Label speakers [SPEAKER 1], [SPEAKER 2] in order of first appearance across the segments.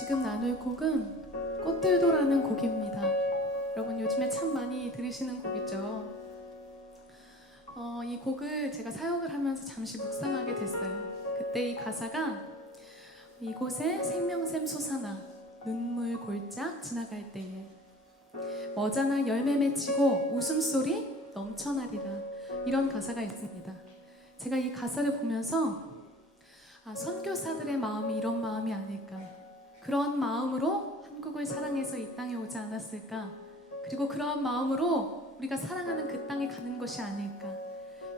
[SPEAKER 1] 지금 나눌 곡은 꽃들도라는 곡입니다. 여러분 요즘에 참 많이 들으시는 곡이죠. 어, 이 곡을 제가 사역을 하면서 잠시 묵상하게 됐어요. 그때 이 가사가 이곳에 생명샘 솟아나 눈물 골짝 지나갈 때에 머자나 열매 맺히고 웃음소리 넘쳐나리라 이런 가사가 있습니다. 제가 이 가사를 보면서 아, 선교사들의 마음이 이런 마음이 아닐까 그런 마음으로 한국을 사랑해서 이 땅에 오지 않았을까 그리고 그러한 마음으로 우리가 사랑하는 그 땅에 가는 것이 아닐까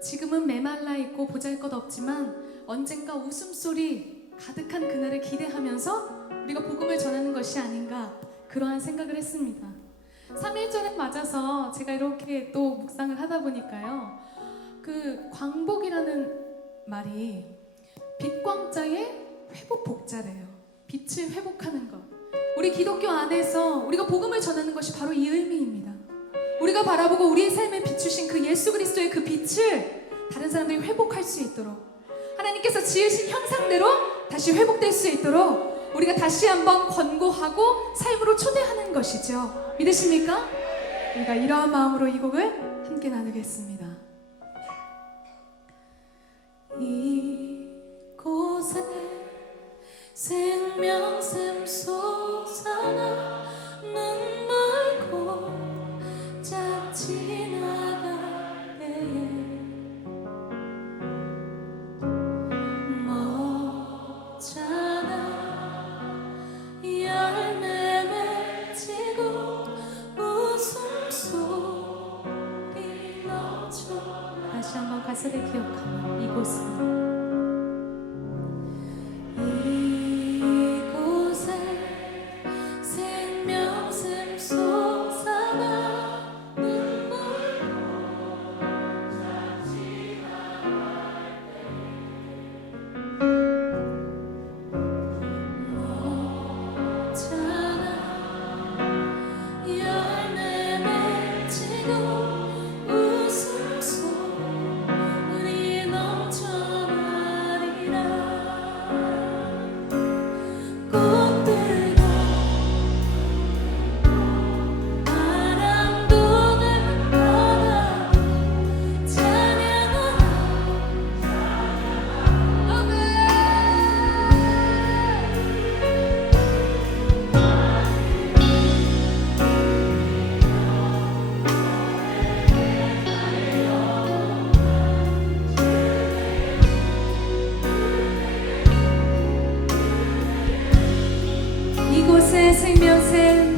[SPEAKER 1] 지금은 메말라 있고 보잘 것 없지만 언젠가 웃음소리 가득한 그날을 기대하면서 우리가 복음을 전하는 것이 아닌가 그러한 생각을 했습니다. 3일절에 맞아서 제가 이렇게 또 묵상을 하다 보니까요. 그 광복이라는 말이 빛광자의 회복 복자래요. 빛을 회복하는 것. 우리 기독교 안에서 우리가 복음을 전하는 것이 바로 이 의미입니다. 우리가 바라보고 우리의 삶에 비추신 그 예수 그리스도의 그 빛을 다른 사람들이 회복할 수 있도록 하나님께서 지으신 형상대로 다시 회복될 수 있도록 우리가 다시 한번 권고하고 삶으로 초대하는 것이죠. 믿으십니까? 우리가 이러한 마음으로 이 곡을 함께 나누겠습니다. 이곳에 생명샘 솟아나 눈물 골짝 지나갈 때에 멋잖아 열매 맺히고 웃음소리 넘쳐 다시 한번 가사를 기억하며 이곳은 이곳에 생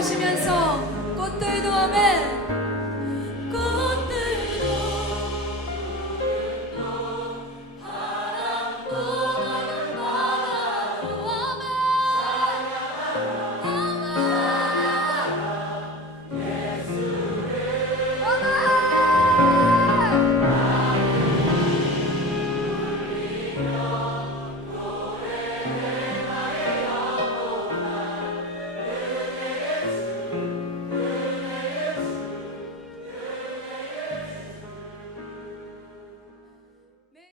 [SPEAKER 1] 하시면서 꽃들도 아멘